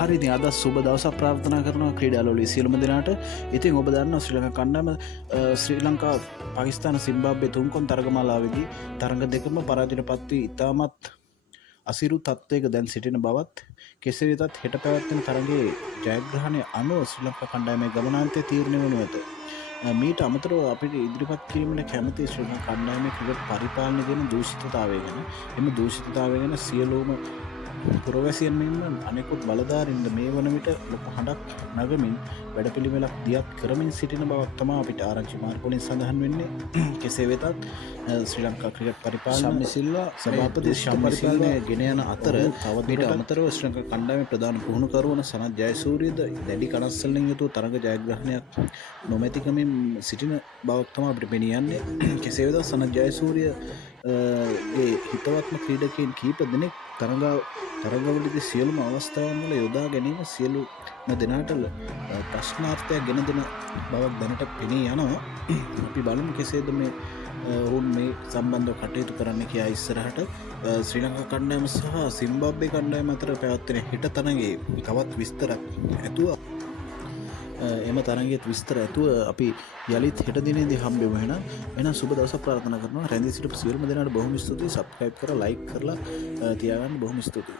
හරි ඉතින් අද සුබ දවසක් ප්‍රාර්ථනා කරනවා ක්‍රීඩාලෝලී සියලුම දෙනාට. ඉතින් ඔබ දන්නවා ශ්‍රී ලංකා කණ්ඩායම ශ්‍රී ලංකා පාකිස්තාන සිම්බාබ්වේ තුන්කොන් තරගමාලාවේදී තරඟ දෙකම පරාජයට පත්වී ඉතාමත් අසිරු තත්ත්වයක දැන් සිටින බවත්, කෙසේ වෙතත් හෙට පැවැත්වෙන තරගයේ ජයග්‍රහණය අනුව ශ්‍රී ලංකා කණ්ඩායමේ ගමනාන්තය තීරණය වනු ඇත. මීට අමතරව අපිට ඉදිරිපත් කිරීමට කැමති ශ්‍රී ලංකා කණ්ඩායමේ ක්‍රිකට් පරිපාලනය ගැන දූෂිතතාවය ගැන, එම දූෂිතතාවය ගැන සියලුම පුරවැසියන් මෙන්ම අනෙකුත් බලධාරීන්ද මේ වන විට ලොකු හඬක් නගමින් වැඩපිළිවෙලක් දියත් කරමින් සිටින බවක් තමා අපිට ආරංචි මාර්ගවලින් සඳහන් වෙන්නේ. කෙසේ වෙතත් ශ්‍රී ලංකා ක්‍රිකට් පරිපාලන ශම්මිසිල්වා සභාපති ශම්මිසිල්වා ගෙන යන අතර තවමීට අමතරව ශ්‍රී ලංකා කණ්ඩායමේ ප්‍රධාන පුහුණුකරුවන සනත් ජයසූරියද දැඩි කනස්සල්ලෙන් යුතු තරග ජයග්‍රහණයක් නොමැතිකමින් සිටින බවක් තමා අපිට පෙනී යන්නේ. කෙසේ වෙතත් සනත් ජයසූරිය ගේ හිතවත්ම ක්‍රීඩකයන් කීප දෙනෙක් තරගවලදී සියලුම අවස්ථාවන් වල යොදා ගැනීම සියලුම දෙනාට ප්‍රශ්නාර්ථයක් ගෙන දෙන බවක් දැනට පෙනී යනවා. අපි බලමු කෙසේද මේ ඔවුන් මේ සම්බන්ධව කටයුතු කරන්න කියා ඉස්සරහට. ශ්‍රී ලංකා කණ්ඩායම සහ සිම්බාබ්වේ කණ්ඩායම අතර පැවැත්වෙන හෙට තරගයේ තවත් විස්තරක් ඇතුව එම තරගයේත් විස්තර ඇතුව අපි යළිත් හෙට දිනේදී හම්බෙමු. එහෙනම් සුබ දවසක් ප්‍රාර්ථනා කරනවා. රැඳී සිටපු සියලුම දෙනාට බොහොම ස්තුතියි. සබ්ස්ක්‍රයිබ් කරලා ලයික් කරලා තියාගන්න බොහොම ස්තුතියි.